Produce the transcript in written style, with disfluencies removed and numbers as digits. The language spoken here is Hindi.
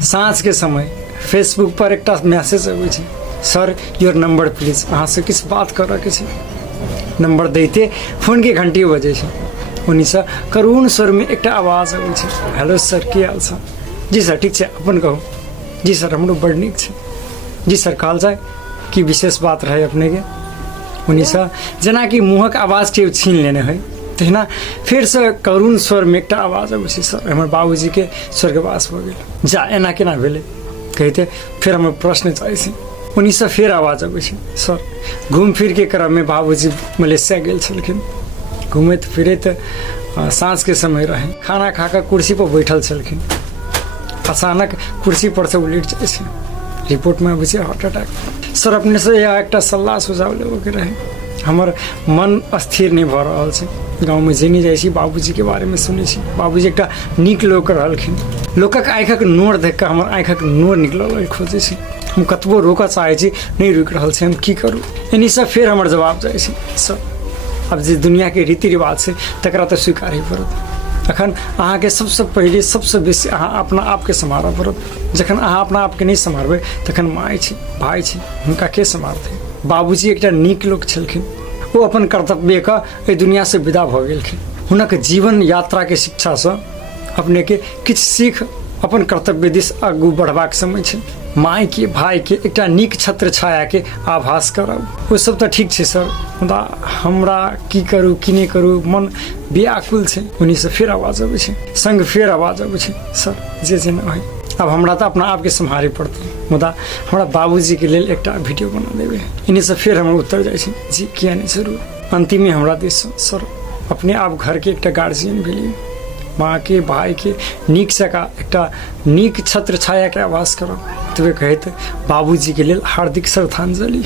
साँझ के समय फेसबुक पर एक मैसेज अबै छै, सर योर नंबर प्लीज, अहाँ से किछु बात करऽ के छै। नंबर दैते फोन के घंटी बजे छै, उन्हीं से करुण स्वर में एक आवाज अबै छै, हेलो सर की हाल छै? जी सर ठीक छै, अपन कहू। जी सर हमरो बड़ नीक छै। जी सर कहल जाय कि विशेष बात रहे अपने के? उन्हीं से जेना कि मुँहक आवाज के छीन लेने है तहिना फिर से करुण स्वर में एक आवाज अबै छै, सर हमर बाबूजी के स्वर्गवास भ गेल। जा एना केना भेलै कहते फिर हमें प्रश्न चाहे छै। उन्हीं से फिर आवाज अबै छै, सर घूम फिर के क्रम में बाबूजी मलेशिया गेल छलखिन। घूमैत फिरैत साँझ के समय रहे, खाना खाकर कुर्सी पर बैठल छलखिन, अचानक कुर्सी पर से उलट जाए छै। रिपोर्ट में अबै छै हार्ट अटैक। सर अपने से यह एक सलाह सुझाव लेबे के रहे, हमर मन स्थिर नहीं भ रहल छै। गाँव में जेनी जाइ छी बाबूजी के बारे में सुनै छी, बाबूजी एक नीक लोक रहलखिन। लोकक आँखिक नोर देख के हमर आँखिक नोर निकलल खोजे छी। हम कतबो रोकऽ चाहे छी नहीं रुक रहल छै, हम की करूँ? इन्हीं से फिर हमर जवाब जाइ छै, सर अब जे दुनिया के रीति रिवाज छै तकरा तो स्वीकार ही पड़त। अखन अहाँ के सबसे पहले सबसे बेसी अहाँ अपना आप के सम्हारऽ पड़त। जखन अहाँ अपना आप के नहीं सम्हारबै तखन माय छै भाई छै हुनका के सम्हारतै? बाबूजी एकटा नीक लोक छलखिन, वो अपन कर्तव्य का एहि दुनिया से विदा भ गेलखिन। हुनक जीवन यात्रा के शिक्षा से अपने के किछ सीख अपन कर्तव्य दिस आगू बढ़बाक समय छै। माय के भाई के एकटा नीक छत्र छाया के आभास करब वो सब तो ठीक छै सर, मुदा हमरा की करूँ की नहीं करूँ मन व्याकुल छै। उन्हीं से फिर आवाज अबै छै, संग फिर आवाज अबै छै, सर जे जेना है अब हमरा तो अपना आप के सम्हारे पड़ते, मुदा हमरा बाबूजी के लेल एकटा वीडियो बना देवे। इन्हीं से फिर हमर उत्तर जाए छै, जी किया नहीं जरूर। अंतिम में हमरा दिस सर अपने आप घर के एकटा गार्जियन भेलिए, माँ के भाई के नीक से का एकटा नीक छत्र छाया के आवास करब। तबे कहते बाबूजी के लेल हार्दिक श्रद्धांजलि।